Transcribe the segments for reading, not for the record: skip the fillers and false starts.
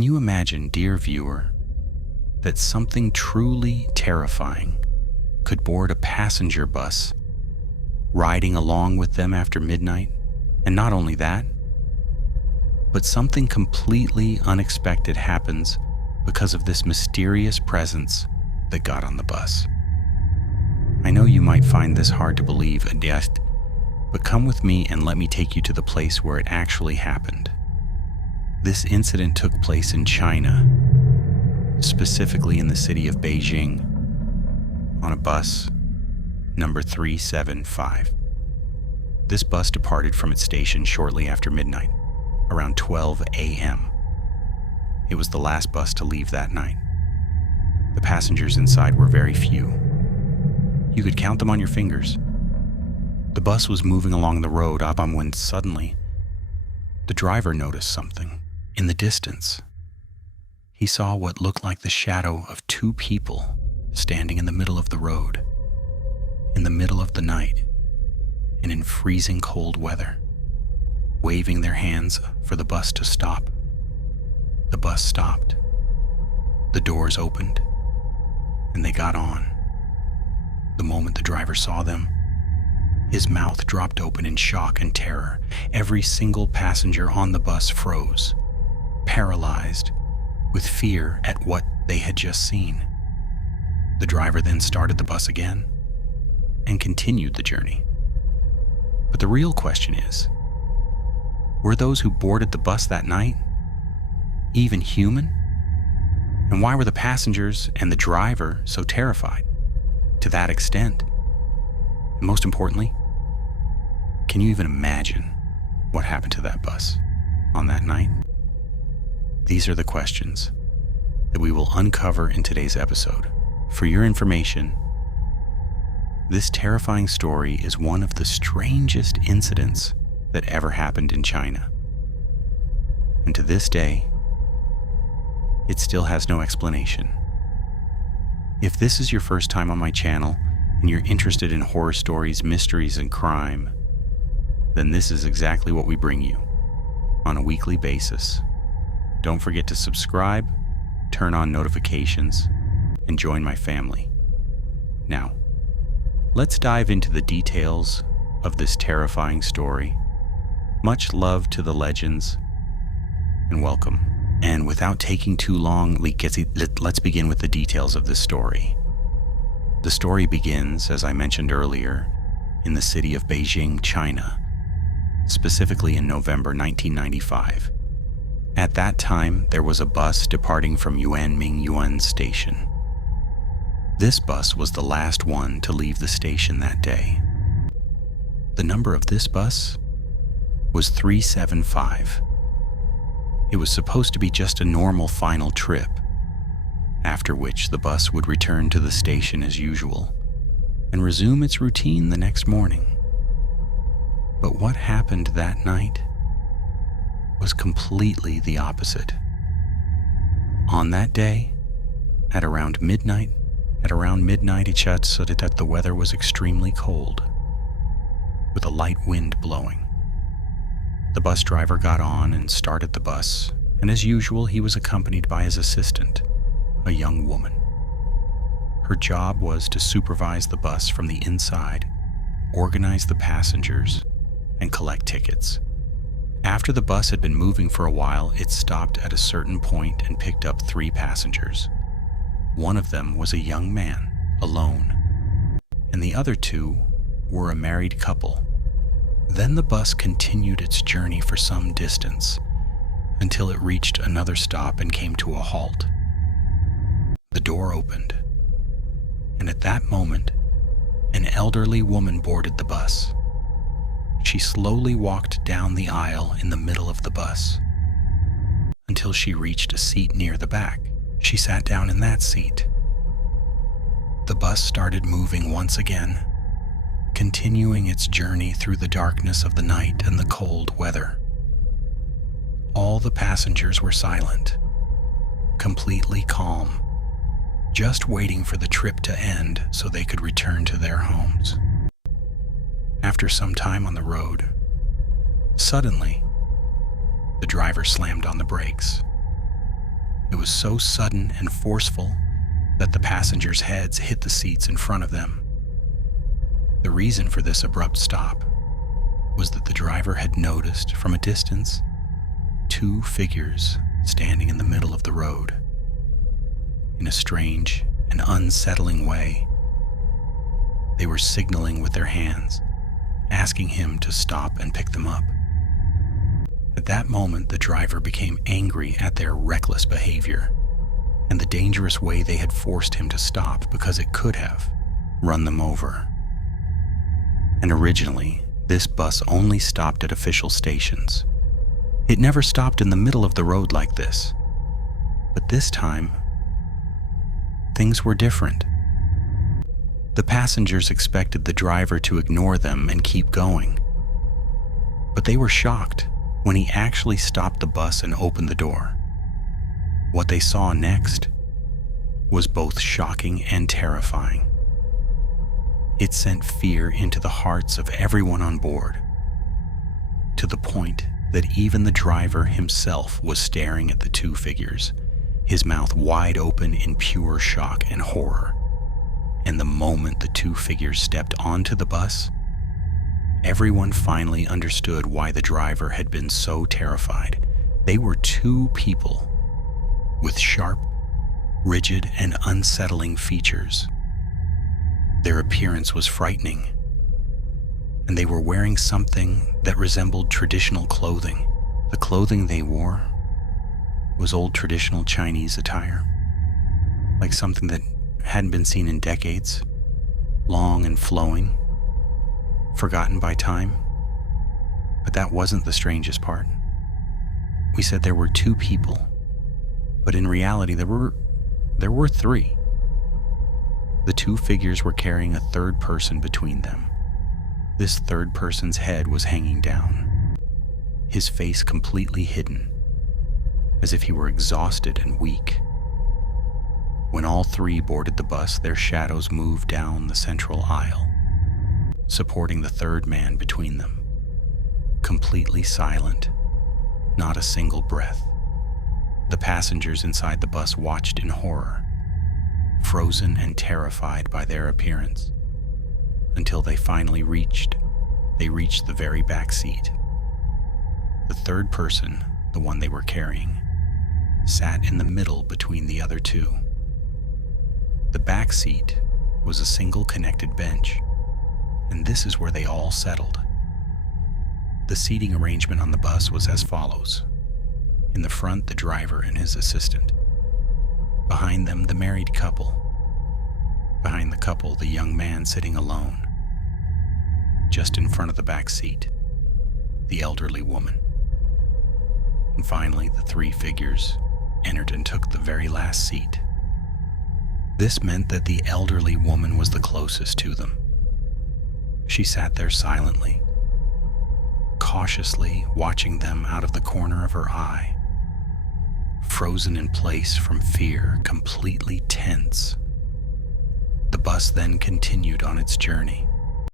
Can you imagine, dear viewer, that something truly terrifying could board a passenger bus, riding along with them after midnight? And not only that, but something completely unexpected happens because of this mysterious presence that got on the bus. I know you might find this hard to believe, Adest, but come with me and let me take you to the place where it actually happened. This incident took place in China, specifically in the city of Beijing, on a bus number 375. This bus departed from its station shortly after midnight, around 12 a.m. It was the last bus to leave that night. The passengers inside were very few. You could count them on your fingers. The bus was moving along the road up on when suddenly the driver noticed something. In the distance, he saw what looked like the shadow of two people standing in the middle of the road, in the middle of the night, and in freezing cold weather, waving their hands for the bus to stop. The bus stopped. The doors opened, and they got on. The moment the driver saw them, his mouth dropped open in shock and terror. Every single passenger on the bus froze, paralyzed with fear at what they had just seen. The driver then started the bus again and continued the journey. But the real question is, were those who boarded the bus that night even human? And why were the passengers and the driver so terrified to that extent? And most importantly, can you even imagine what happened to that bus on that night? These are the questions that we will uncover in today's episode. For your information, this terrifying story is one of the strangest incidents that ever happened in China. And to this day, it still has no explanation. If this is your first time on my channel and you're interested in horror stories, mysteries, and crime, then this is exactly what we bring you on a weekly basis. Don't forget to subscribe, turn on notifications, and join my family. Now, let's dive into the details of this terrifying story. Much love to the legends, and welcome. And without taking too long, let's begin with the details of this story. The story begins, as I mentioned earlier, in the city of Beijing, China, specifically in November 1995. At that time, there was a bus departing from Yuanmingyuan Station. This bus was the last one to leave the station that day. The number of this bus was 375. It was supposed to be just a normal final trip, after which the bus would return to the station as usual and resume its routine the next morning. But what happened that night was completely the opposite. On that day, at around midnight, it shot so that the weather was extremely cold, with a light wind blowing. The bus driver got on and started the bus, and as usual, he was accompanied by his assistant, a young woman. Her job was to supervise the bus from the inside, organize the passengers, and collect tickets. After the bus had been moving for a while, it stopped at a certain point and picked up 3 passengers. One of them was a young man, alone, and the other 2 were a married couple. Then the bus continued its journey for some distance until it reached another stop and came to a halt. The door opened, and at that moment, an elderly woman boarded the bus. She slowly walked down the aisle in the middle of the bus until she reached a seat near the back. She sat down in that seat. The bus started moving once again, continuing its journey through the darkness of the night and the cold weather. All the passengers were silent, completely calm, just waiting for the trip to end so they could return to their homes. After some time on the road, suddenly, the driver slammed on the brakes. It was so sudden and forceful that the passengers' heads hit the seats in front of them. The reason for this abrupt stop was that the driver had noticed from a distance 2 figures standing in the middle of the road. In a strange and unsettling way, they were signaling with their hands, asking him to stop and pick them up. At that moment, the driver became angry at their reckless behavior and the dangerous way they had forced him to stop because it could have run them over. And originally, this bus only stopped at official stations. It never stopped in the middle of the road like this. But this time, things were different. The passengers expected the driver to ignore them and keep going. But they were shocked when he actually stopped the bus and opened the door. What they saw next was both shocking and terrifying. It sent fear into the hearts of everyone on board, to the point that even the driver himself was staring at the 2 figures, his mouth wide open in pure shock and horror. And the moment the 2 figures stepped onto the bus, everyone finally understood why the driver had been so terrified. They were 2 people with sharp, rigid, and unsettling features. Their appearance was frightening, and they were wearing something that resembled traditional clothing. The clothing they wore was old traditional Chinese attire, like something that hadn't been seen in decades, long and flowing, forgotten by time. But that wasn't the strangest part. We said there were 2 people, but in reality there were 3. The 2 figures were carrying a 3rd person between them. This 3rd person's head was hanging down, his face completely hidden, as if he were exhausted and weak. When all 3 boarded the bus, their shadows moved down the central aisle, supporting the 3rd man between them, completely silent, not a single breath. The passengers inside the bus watched in horror, frozen and terrified by their appearance, until they finally reached the very back seat. The 3rd person, the one they were carrying, sat in the middle between the other 2. The back seat was a single connected bench, and this is where they all settled. The seating arrangement on the bus was as follows. In the front, the driver and his assistant. Behind them, the married couple. Behind the couple, the young man sitting alone. Just in front of the back seat, the elderly woman. And finally, the 3 figures entered and took the very last seat. This meant that the elderly woman was the closest to them. She sat there silently, cautiously watching them out of the corner of her eye, frozen in place from fear, completely tense. The bus then continued on its journey.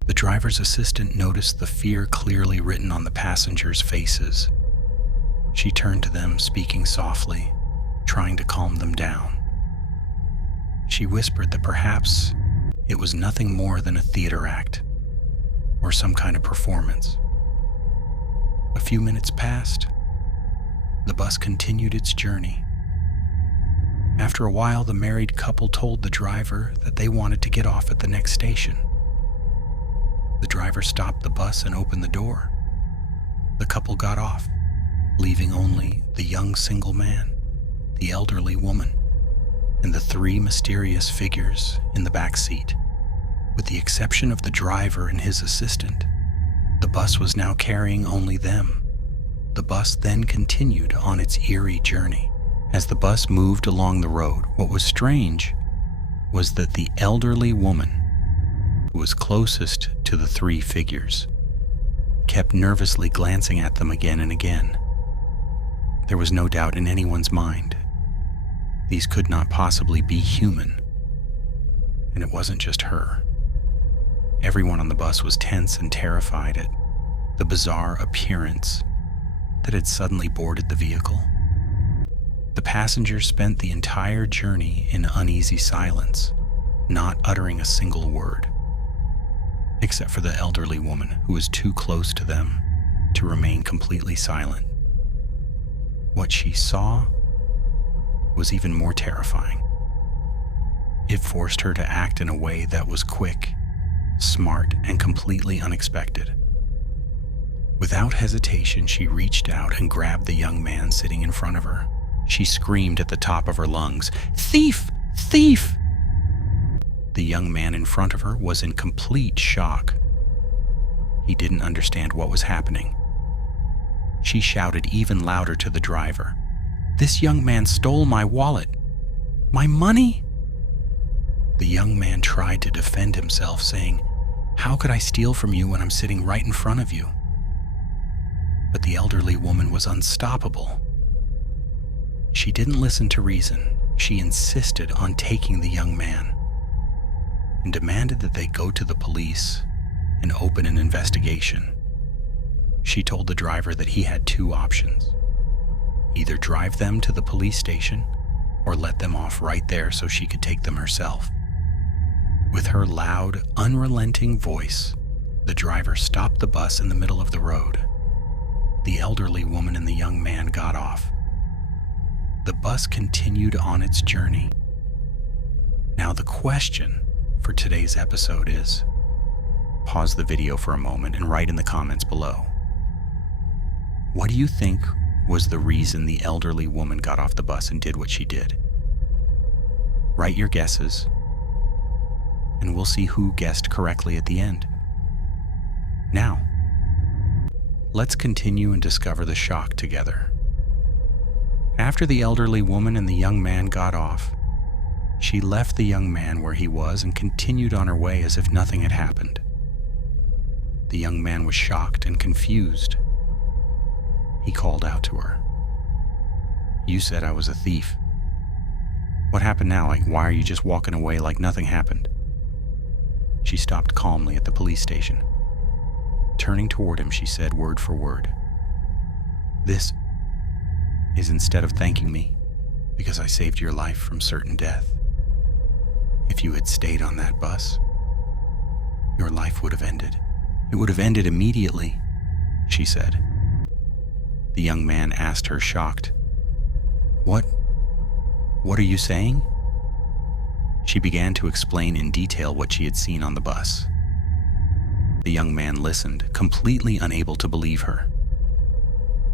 The driver's assistant noticed the fear clearly written on the passengers' faces. She turned to them, speaking softly, trying to calm them down. She whispered that perhaps it was nothing more than a theater act, or some kind of performance. A few minutes passed. The bus continued its journey. After a while, the married couple told the driver that they wanted to get off at the next station. The driver stopped the bus and opened the door. The couple got off, leaving only the young single man, the elderly woman, and the 3 mysterious figures in the back seat. With the exception of the driver and his assistant, the bus was now carrying only them. The bus then continued on its eerie journey. As the bus moved along the road, what was strange was that the elderly woman, who was closest to the 3 figures, kept nervously glancing at them again and again. There was no doubt in anyone's mind. These could not possibly be human. And it wasn't just her. Everyone on the bus was tense and terrified at the bizarre appearance that had suddenly boarded the vehicle. The passengers spent the entire journey in uneasy silence, not uttering a single word, except for the elderly woman who was too close to them to remain completely silent. What she saw was even more terrifying. It forced her to act in a way that was quick, smart, and completely unexpected. Without hesitation, she reached out and grabbed the young man sitting in front of her. She screamed at the top of her lungs, "Thief! Thief!" The young man in front of her was in complete shock. He didn't understand what was happening. She shouted even louder to the driver, "This young man stole my wallet! My money!" The young man tried to defend himself, saying, "How could I steal from you when I'm sitting right in front of you?" But the elderly woman was unstoppable. She didn't listen to reason. She insisted on taking the young man and demanded that they go to the police and open an investigation. She told the driver that he had two options: either drive them to the police station or let them off right there so she could take them herself. With her loud, unrelenting voice, the driver stopped the bus in the middle of the road. The elderly woman and the young man got off. The bus continued on its journey. Now the question for today's episode is, pause the video for a moment and write in the comments below, what do you think was the reason the elderly woman got off the bus and did what she did? Write your guesses, and we'll see who guessed correctly at the end. Now, let's continue and discover the shock together. After the elderly woman and the young man got off, she left the young man where he was and continued on her way as if nothing had happened. The young man was shocked and confused. He called out to her, "You said I was a thief. What happened now? Why are you just walking away like nothing happened?" She stopped calmly at the police station. Turning toward him, she said word for word, "This is instead of thanking me because I saved your life from certain death. If you had stayed on that bus, your life would have ended. It would have ended immediately," she said. The young man asked her, shocked, What are you saying?" She began to explain in detail what she had seen on the bus. The young man listened, completely unable to believe her.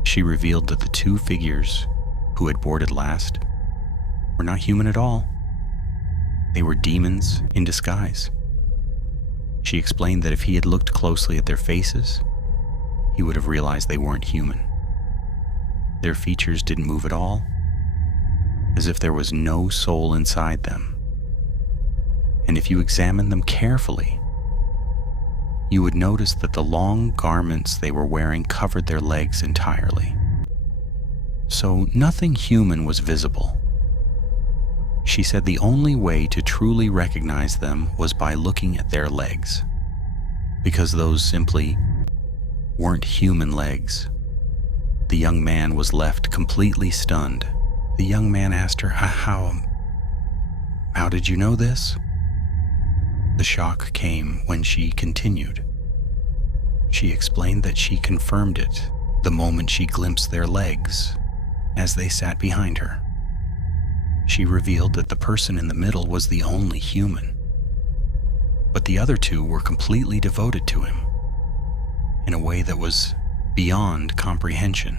She revealed that the two figures who had boarded last were not human at all. They were demons in disguise. She explained that if he had looked closely at their faces, he would have realized they weren't human. Their features didn't move at all, as if there was no soul inside them. And if you examined them carefully, you would notice that the long garments they were wearing covered their legs entirely. So nothing human was visible. She said the only way to truly recognize them was by looking at their legs, because those simply weren't human legs. The young man was left completely stunned. The young man asked her, How did you know this?" The shock came when she continued. She explained that she confirmed it the moment she glimpsed their legs as they sat behind her. She revealed that the person in the middle was the only human, but the other two were completely devoted to him in a way that was beyond comprehension.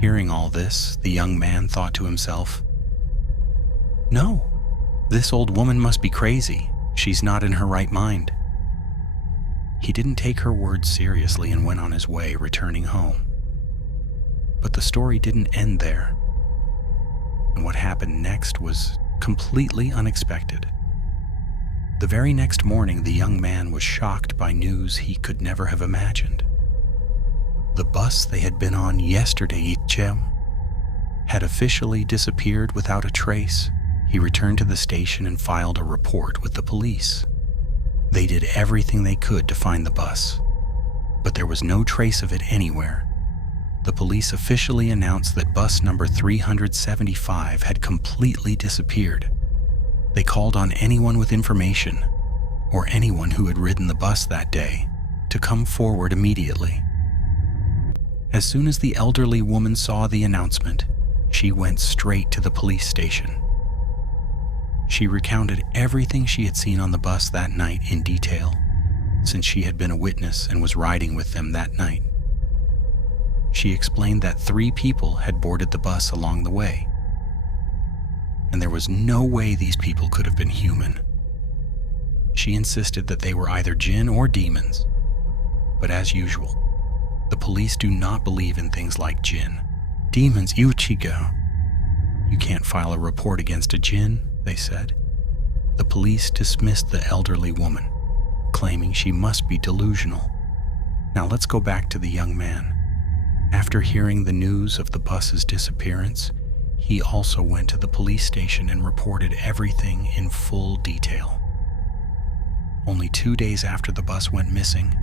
Hearing all this, the young man thought to himself, "No, this old woman must be crazy. She's not in her right mind." He didn't take her words seriously and went on his way, returning home. But the story didn't end there, and what happened next was completely unexpected. The very next morning, the young man was shocked by news he could never have imagined. The bus they had been on yesterday, had officially disappeared without a trace. He returned to the station and filed a report with the police. They did everything they could to find the bus, but there was no trace of it anywhere. the police officially announced that bus number 375 had completely disappeared. They called on anyone with information, or anyone who had ridden the bus that day, to come forward immediately. As soon as the elderly woman saw the announcement, she went straight to the police station. She recounted everything she had seen on the bus that night in detail, since she had been a witness and was riding with them that night. She explained that 3 people had boarded the bus along the way, and there was no way these people could have been human. She insisted that they were either jinn or demons, but as usual, the police do not believe in things like jinn. Demons, Ichigo. You can't file a report against a jinn, they said. The police dismissed the elderly woman, claiming she must be delusional. Now let's go back to the young man. After hearing the news of the bus's disappearance, he also went to the police station and reported everything in full detail. Only 2 days after the bus went missing,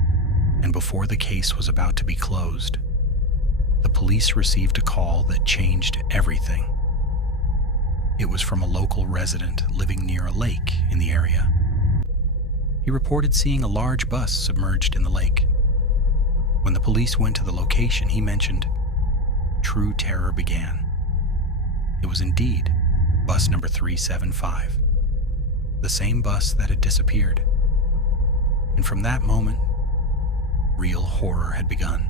and before the case was about to be closed, the police received a call that changed everything. It was from a local resident living near a lake in the area. He reported seeing a large bus submerged in the lake. When the police went to the location, he mentioned, true terror began. It was indeed bus number 375, the same bus that had disappeared. And from that moment, real horror had begun,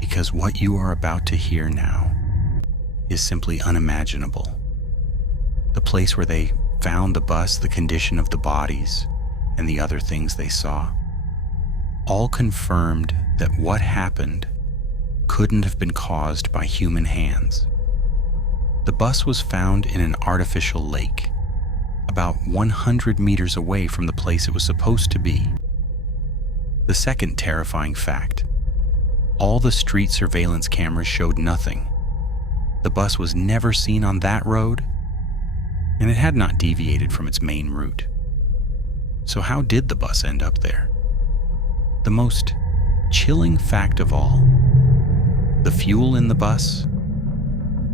because what you are about to hear now is simply unimaginable. The place where they found the bus, the condition of the bodies, and the other things they saw, all confirmed that what happened couldn't have been caused by human hands. The bus was found in an artificial lake, about 100 meters away from the place it was supposed to be. The second terrifying fact: all the street surveillance cameras showed nothing. The bus was never seen on that road, and it had not deviated from its main route. So how did the bus end up there? The most chilling fact of all: the fuel in the bus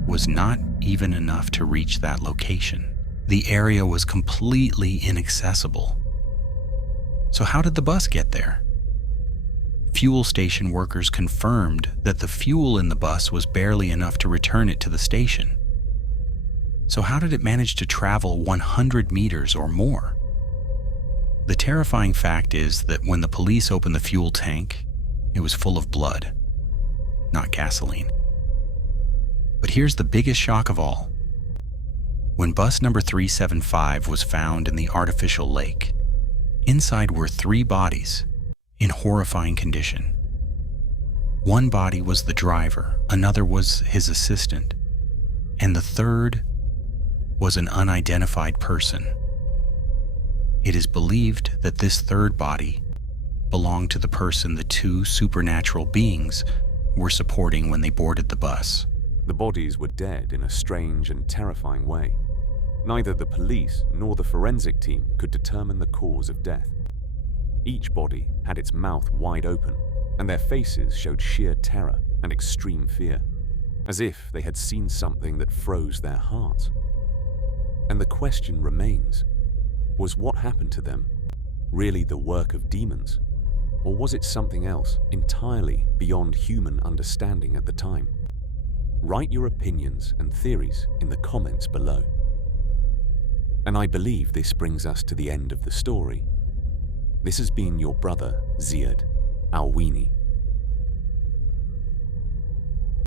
was not even enough to reach that location. The area was completely inaccessible. So how did the bus get there? Fuel station workers confirmed that the fuel in the bus was barely enough to return it to the station. So how did it manage to travel 100 meters or more? The terrifying fact is that when the police opened the fuel tank, it was full of blood, not gasoline. But here's the biggest shock of all. When bus number 375 was found in the artificial lake, inside were 3 bodies in horrifying condition. One body was the driver, another was his assistant, and the third was an unidentified person. It is believed that this third body belonged to the person the 2 supernatural beings were supporting when they boarded the bus. The bodies were dead in a strange and terrifying way. Neither the police nor the forensic team could determine the cause of death. Each body had its mouth wide open, and their faces showed sheer terror and extreme fear, as if they had seen something that froze their hearts. And the question remains, was what happened to them really the work of demons? Or was it something else entirely beyond human understanding at the time? Write your opinions and theories in the comments below. And I believe this brings us to the end of the story. This has been your brother, Ziad Alwini.